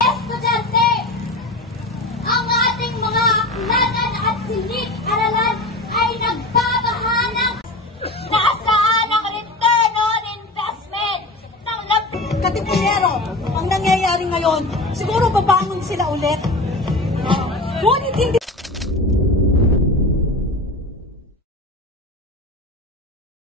Estudyante, ang ating mga aklatan at silid-aralan ay nagbabaha ng nasaan ang return on investment ng Katipunero, ang nangyayari ngayon, siguro babangon sila ulit. Ngunit hindi